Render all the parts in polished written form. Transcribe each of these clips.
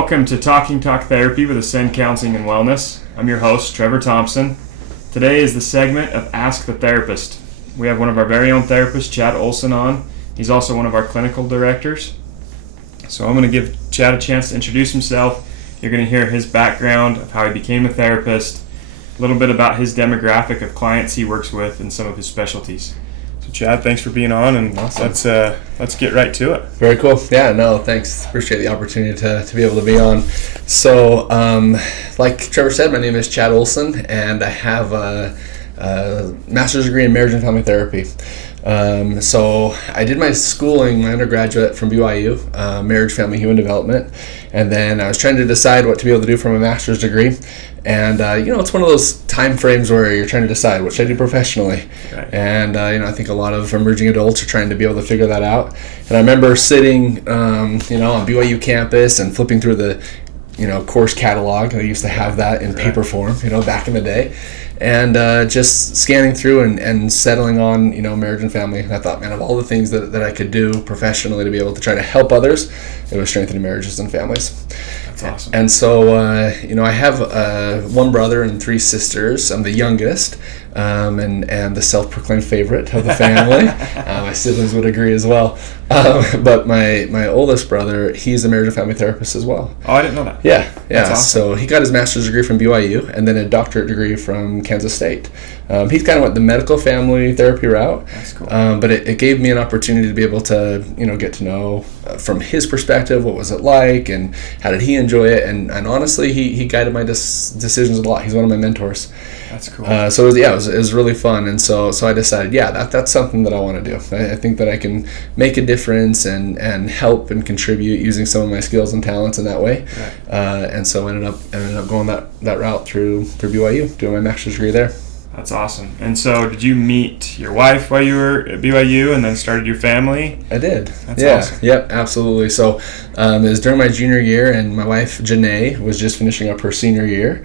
Welcome to Talking Talk Therapy with Ascend Counseling and Wellness. I'm your host, Trevor Thompson. Today is the segment of Ask the Therapist. We have one of our very own therapists, Chad Olson, on. He's also one of our clinical directors. So I'm going to give Chad a chance to introduce himself. You're going to hear his background of how he became a therapist, a little bit about his demographic of clients he works with, and some of his specialties. So Chad, thanks for being on, and Awesome. let's get right to it. Very cool. Yeah, no, thanks. Appreciate the opportunity to be able to be on. So, like Trevor said, my name is Chad Olson, and I have a master's degree in marriage and family therapy. So I did my schooling, my undergraduate from BYU, marriage, family, human development, and then I was trying to decide what to be able to do for my master's degree. And, it's one of those time frames where you're trying to decide what should I do professionally. Right. And, I think a lot of emerging adults are trying to be able to figure that out. And I remember sitting, on BYU campus and flipping through the, course catalog. I used to have that in paper form, back in the day. And just scanning through and settling on, marriage and family. And I thought, man, of all the things that I could do professionally to be able to try to help others, it was strengthening marriages and families. That's awesome. And so, I have one brother and three sisters. I'm the youngest, and the self-proclaimed favorite of the family. My siblings would agree as well. But my oldest brother, he's a marriage and family therapist as well. Oh, I didn't know that. Yeah. That's awesome. So he got his master's degree from BYU and then a doctorate degree from Kansas State. He's kind of went the medical family therapy route. That's cool. But it gave me an opportunity to be able to, get to know from his perspective, what was it like and how did he enjoy it. And honestly, he guided my decisions a lot. He's one of my mentors. That's cool. So it was really fun. And so I decided, that's something that I want to do. I think that I can make a difference and help and contribute using some of my skills and talents in that way. Right. And so I ended up going that route through BYU, doing my master's degree there. That's awesome. And so did you meet your wife while you were at BYU and then started your family? I did. That's awesome. Yep, absolutely. So it was during my junior year, and my wife, Janae, was just finishing up her senior year.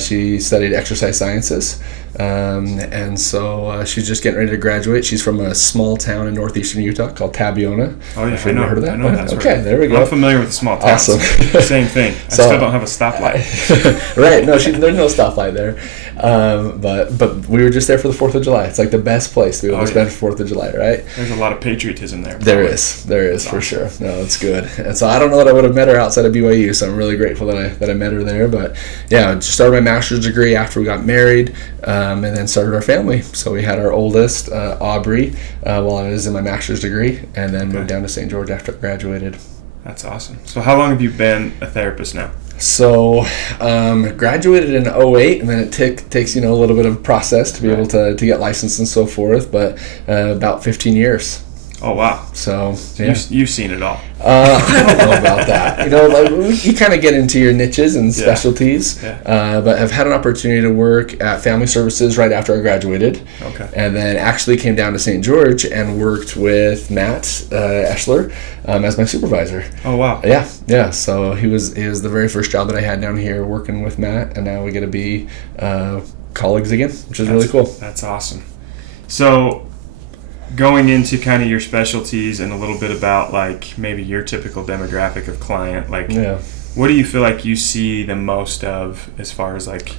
She studied exercise sciences. And so she's just getting ready to graduate. She's from a small town in northeastern Utah called Tabiona. Oh, yeah, If you've ever heard of that? I know that's okay, right. there we go. I'm familiar with the small towns. Awesome. Same thing. I still don't have a stoplight. Right. No, there's no stoplight there. But we were just there for the 4th of July. It's like the best place to be able to spend 4th of July, right? There's a lot of patriotism there. There is That's for awesome. sure. No, it's good. And so I don't know that I would have met her outside of BYU, so I'm really grateful that I met her there. But yeah, I just started my master's degree after we got married, and then started our family. So we had our oldest, Aubrey, while I was in my master's degree, and then moved down to St. George after I graduated. That's awesome. So how long have you been a therapist now? So graduated in 2008, and then it takes a little bit of a process to be able to get licensed and so forth, but about 15 years. Oh, wow. So yeah. You've seen it all. I don't know about that. You kind of get into your niches and specialties. Yeah. But I've had an opportunity to work at Family Services right after I graduated. Okay. And then actually came down to St. George and worked with Matt Eschler as my supervisor. Oh, wow. Yeah. So he was the very first job that I had down here working with Matt, and now we get to be colleagues again, which is really cool. That's awesome. So going into kind of your specialties and a little bit about like maybe your typical demographic of client, what do you feel like you see the most of as far as like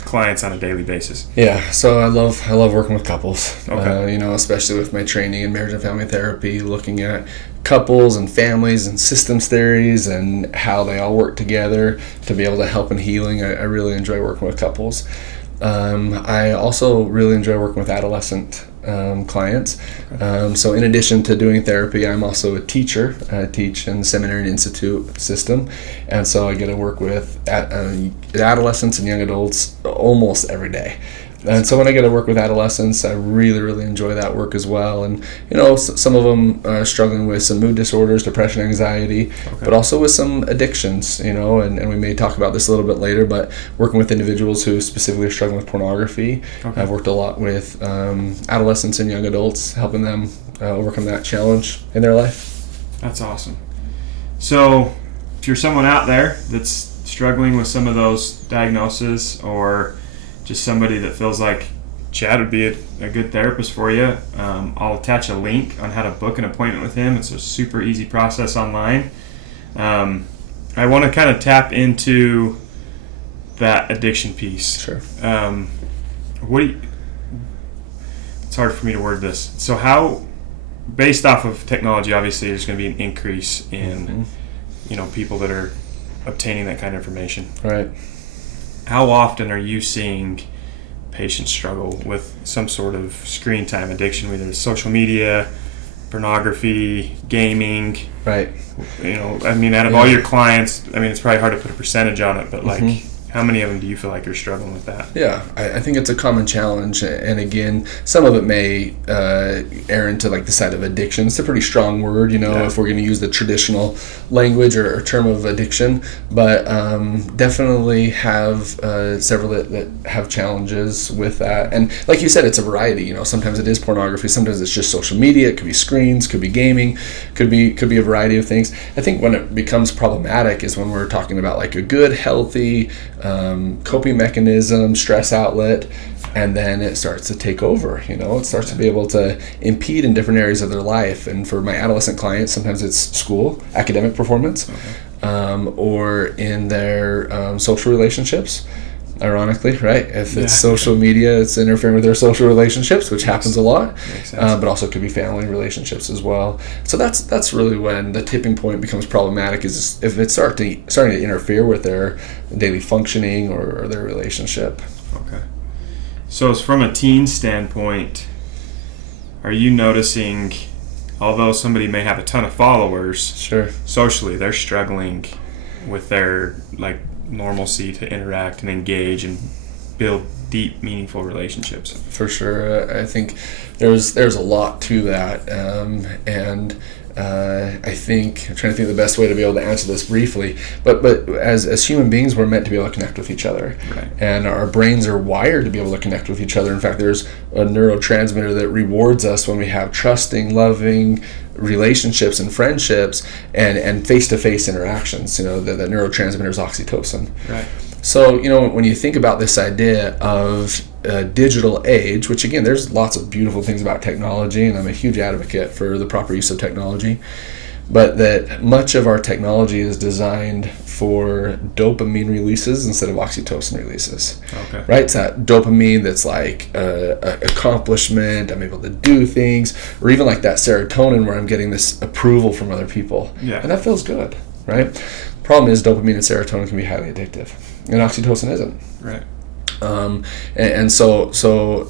clients on a daily basis? Yeah, so I love working with couples. Okay. Especially with my training in marriage and family therapy, looking at couples and families and systems theories and how they all work together to be able to help in healing. I really enjoy working with couples. I also really enjoy working with adolescent clients. Okay. So in addition to doing therapy, I'm also a teacher. I teach in the seminary and institute system, and so I get to work with adolescents and young adults almost every day. And so when I get to work with adolescents, I really, really enjoy that work as well. And, some of them are struggling with some mood disorders, depression, anxiety, but also with some addictions, and we may talk about this a little bit later, but working with individuals who specifically are struggling with pornography. Okay. I've worked a lot with adolescents and young adults, helping them overcome that challenge in their life. That's awesome. So if you're someone out there that's struggling with some of those diagnoses, or just somebody that feels like Chad would be a good therapist for you, I'll attach a link on how to book an appointment with him. It's a super easy process online. I want to kind of tap into that addiction piece. Sure. It's hard for me to word this. So how, based off of technology, obviously there's going to be an increase in, people that are obtaining that kind of information. Right. How often are you seeing patients struggle with some sort of screen time addiction, whether it's social media, pornography, gaming? Right. Out of all your clients, it's probably hard to put a percentage on it, but how many of them do you feel like are struggling with that? Yeah, I think it's a common challenge, and again, some of it may err into like the side of addiction. It's a pretty strong word, if we're going to use the traditional language or term of addiction, but definitely have several that have challenges with that. And like you said, it's a variety. Sometimes it is pornography, sometimes it's just social media. It could be screens, could be gaming, could be a variety of things. I think when it becomes problematic is when we're talking about like a good, healthy coping mechanism, stress outlet, and then it starts to take over. It starts to be able to impede in different areas of their life. And for my adolescent clients, sometimes it's school, academic performance, or in their social relationships. Ironically, right? If it's social media, it's interfering with their social relationships, which happens a lot, but also could be family relationships as well. So that's really when the tipping point becomes problematic, is if it's starting to interfere with their daily functioning or their relationship. Okay. So from a teen standpoint, are you noticing, although somebody may have a ton of followers, socially they're struggling with their normalcy to interact and engage and build deep, meaningful relationships? For sure. I think there's a lot to that, and I think I'm trying to think of the best way to be able to answer this briefly. But as human beings, we're meant to be able to connect with each other, and our brains are wired to be able to connect with each other. In fact, there's a neurotransmitter that rewards us when we have trusting, loving relationships and friendships and face-to-face interactions. The neurotransmitter is oxytocin. Right. So, when you think about this idea of a digital age, which again, there's lots of beautiful things about technology, and I'm a huge advocate for the proper use of technology, but that much of our technology is designed for dopamine releases instead of oxytocin releases. Okay. Right? It's that dopamine that's like accomplishment, I'm able to do things, or even like that serotonin where I'm getting this approval from other people. Yeah. And that feels good, right? Problem is dopamine and serotonin can be highly addictive, and oxytocin isn't. Right. And so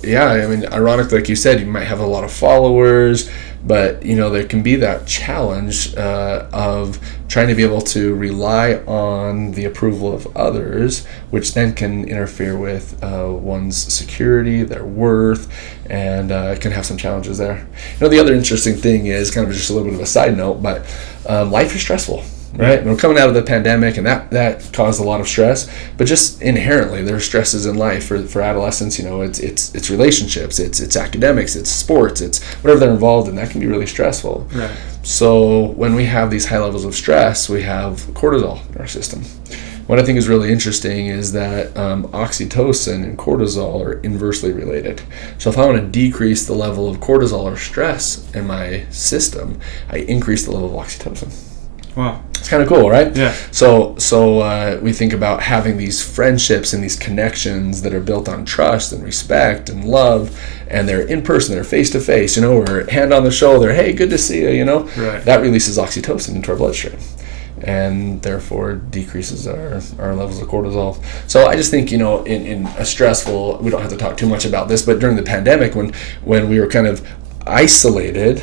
ironically, like you said, you might have a lot of followers, but there can be that challenge of trying to be able to rely on the approval of others, which then can interfere with one's security, their worth, and can have some challenges there. The other interesting thing is kind of just a little bit of a side note, but life is stressful. Right, and we're coming out of the pandemic, and that caused a lot of stress. But just inherently, there are stresses in life for adolescents. It's relationships, it's academics, it's sports, it's whatever they're involved in. That can be really stressful. Right. So when we have these high levels of stress, we have cortisol in our system. What I think is really interesting is that oxytocin and cortisol are inversely related. So if I want to decrease the level of cortisol or stress in my system, I increase the level of oxytocin. Wow. It's kind of cool, right? Yeah. So we think about having these friendships and these connections that are built on trust and respect and love, and they're in person, they're face to face, or hand on the shoulder, hey, good to see you, Right. That releases oxytocin into our bloodstream, and therefore decreases our levels of cortisol. So I just think, in a stressful, we don't have to talk too much about this, but during the pandemic, when we were kind of isolated,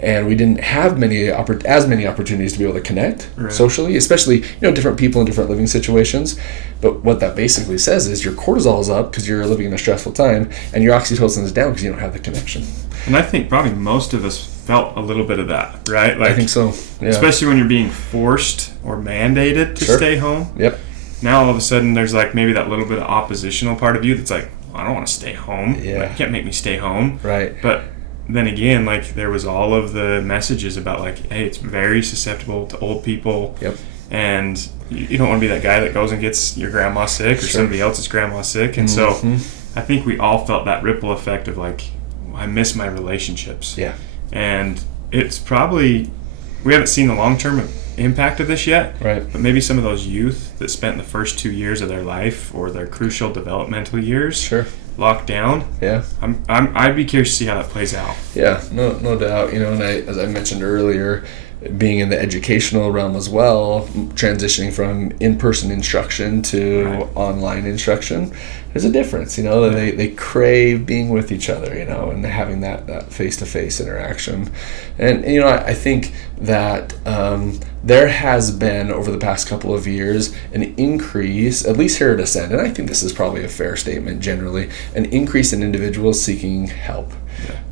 and we didn't have as many opportunities to be able to connect socially, especially different people in different living situations. But what that basically says is your cortisol is up because you're living in a stressful time, and your oxytocin is down because you don't have the connection. And I think probably most of us felt a little bit of that, right? I think so. Yeah. Especially when you're being forced or mandated to stay home. Yep. Now all of a sudden there's maybe that little bit of oppositional part of you that's like, well, I don't want to stay home. Yeah. You can't make me stay home. Right. But then again, there was all of the messages about hey, it's very susceptible to old people. Yep. And you don't want to be that guy that goes and gets your grandma sick or somebody else's grandma sick. And so I think we all felt that ripple effect of I miss my relationships. Yeah. And it's probably, we haven't seen the long-term impact of this yet. Right. But maybe some of those youth that spent the first 2 years of their life or their crucial developmental years Sure. locked down. Yeah. I'd be curious to see how that plays out. Yeah, no doubt. And as I mentioned earlier, being in the educational realm as well, transitioning from in-person instruction to online instruction, there's a difference. They crave being with each other, and having that face-to-face interaction. And I think that there has been, over the past couple of years, an increase, at least here at Ascend, and I think this is probably a fair statement generally, an increase in individuals seeking help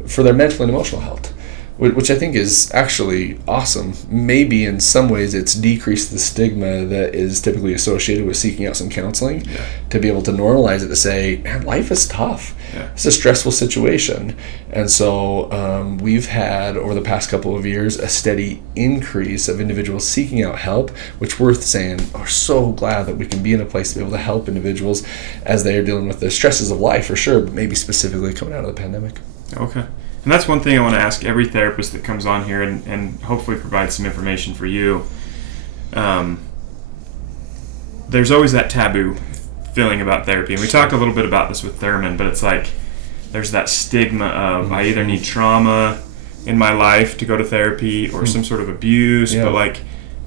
for their mental and emotional health, which I think is actually awesome. Maybe in some ways it's decreased the stigma that is typically associated with seeking out some counseling, to be able to normalize it, to say, man, life is tough. It's a stressful situation. And so we've had, over the past couple of years, a steady increase of individuals seeking out help, which we're saying are so glad that we can be in a place to be able to help individuals as they are dealing with the stresses of life, for sure, but maybe specifically coming out of the pandemic. Okay. And that's one thing I want to ask every therapist that comes on here, and hopefully provide some information for you. There's always that taboo feeling about therapy. And we talked a little bit about this with Thurman, but it's like there's that stigma of I either need trauma in my life to go to therapy or some sort of abuse. But like,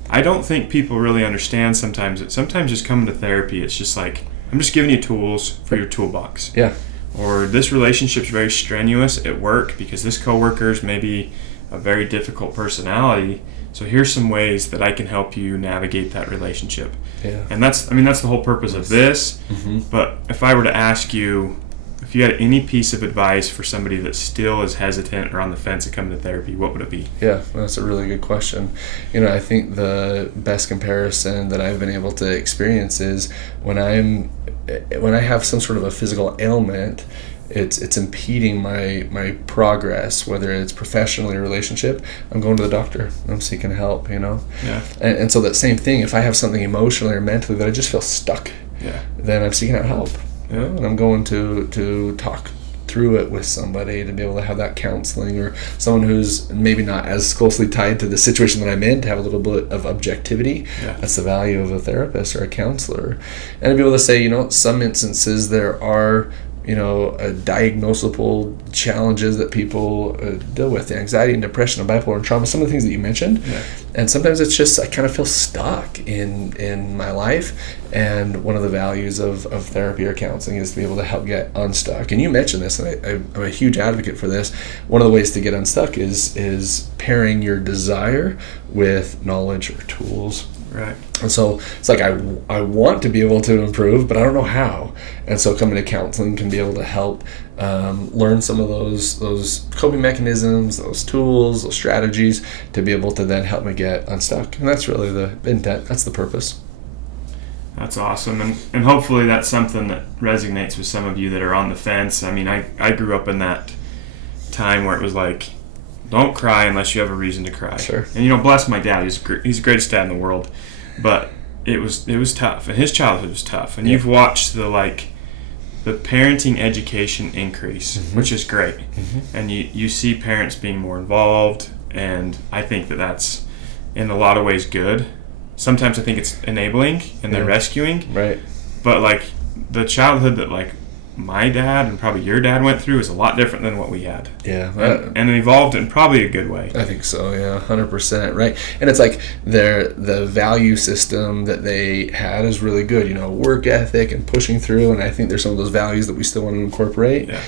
I don't think people really understand sometimes just coming to therapy, it's just like, I'm just giving you tools for your toolbox. Yeah. Or this relationship's very strenuous at work because this coworker's maybe a very difficult personality. So here's some ways that I can help you navigate that relationship. Yeah. And that's the whole purpose of this. Mm-hmm. But if I were to ask you, if you had any piece of advice for somebody that still is hesitant or on the fence of coming to therapy, what would it be? Yeah, that's a really good question. I think the best comparison that I've been able to experience is when I have some sort of a physical ailment, it's impeding my progress, whether it's professionally or relationship. I'm going to the doctor. I'm seeking help, Yeah. And so that same thing, if I have something emotionally or mentally that I just feel stuck, then I'm seeking out help. Yeah. And I'm going to talk through it with somebody to be able to have that counseling, or someone who's maybe not as closely tied to the situation that I'm in, to have a little bit of objectivity. Yeah. That's the value of a therapist or a counselor. And to be able to say, some instances there are, diagnosable challenges that people deal with, the anxiety and depression and bipolar and trauma, some of the things that you mentioned. Yeah. And sometimes it's just, I kind of feel stuck in my life. And one of the values of therapy or counseling is to be able to help get unstuck. And you mentioned this, and I'm a huge advocate for this. One of the ways to get unstuck is pairing your desire with knowledge or tools. Right. And so it's like I want to be able to improve, but I don't know how. And so coming to counseling can be able to help learn some of those coping mechanisms, those tools, those strategies, to be able to then help me get unstuck. And that's really the intent. That's the purpose. That's awesome. And hopefully that's something that resonates with some of you that are on the fence. I mean, I grew up in that time where it was like, don't cry unless you have a reason to cry. Sure. And bless my dad. He's the greatest dad in the world. But it was tough, and his childhood was tough. And you've watched the parenting education increase, mm-hmm. which is great. Mm-hmm. And you see parents being more involved, and I think that's in a lot of ways good. Sometimes I think it's enabling and they're rescuing. Right. But the childhood that my dad and probably your dad went through is a lot different than what we had. Yeah. And evolved in probably a good way. I think so, yeah, 100%, right? And it's like the value system that they had is really good, work ethic and pushing through, and I think there's some of those values that we still want to incorporate. Yeah.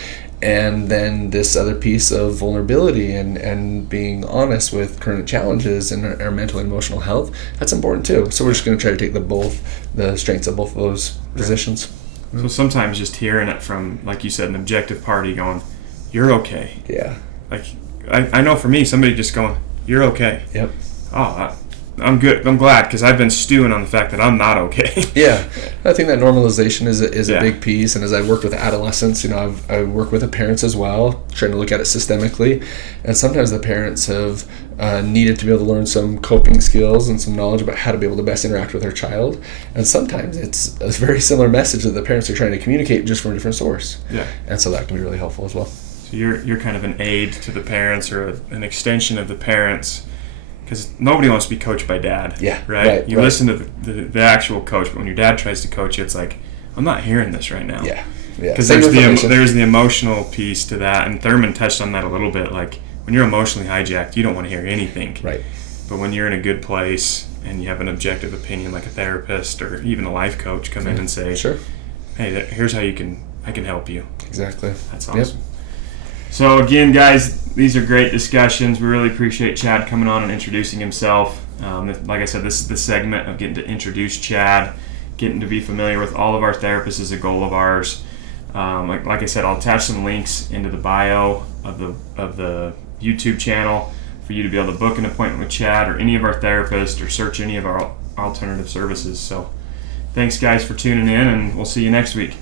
And then this other piece of vulnerability and being honest with current challenges and our mental and emotional health, that's important too. So we're just going to try to take the strengths of both of those positions. So sometimes just hearing it from, like you said, an objective party going, you're okay. Yeah. I know for me, somebody just going, you're okay. Yep. Oh, I'm good. I'm glad, because I've been stewing on the fact that I'm not okay. Yeah. I think that normalization is a big piece. And as I work with adolescents, I work with the parents as well, trying to look at it systemically. And sometimes the parents have needed to be able to learn some coping skills and some knowledge about how to be able to best interact with their child. And sometimes it's a very similar message that the parents are trying to communicate, just from a different source. Yeah. And so that can be really helpful as well. So you're kind of an aid to the parents, or an extension of the parents, because nobody wants to be coached by dad. Yeah, right. You listen to the actual coach, but when your dad tries to coach you, it's like, I'm not hearing this right now. Yeah. Because there's the emotional piece to that, and Thurman touched on that a little bit. Like, when you're emotionally hijacked, you don't want to hear anything. Right. But when you're in a good place and you have an objective opinion, like a therapist or even a life coach, come in and say, sure, hey, here's how I can help you. Exactly. That's awesome. Yep. So again, guys, these are great discussions. We really appreciate Chad coming on and introducing himself. Like I said, this is the segment of getting to introduce Chad, getting to be familiar with all of our therapists is a goal of ours. Like I said, I'll attach some links into the bio of the YouTube channel for you to be able to book an appointment with Chad or any of our therapists or search any of our alternative services. So thanks, guys, for tuning in, and we'll see you next week.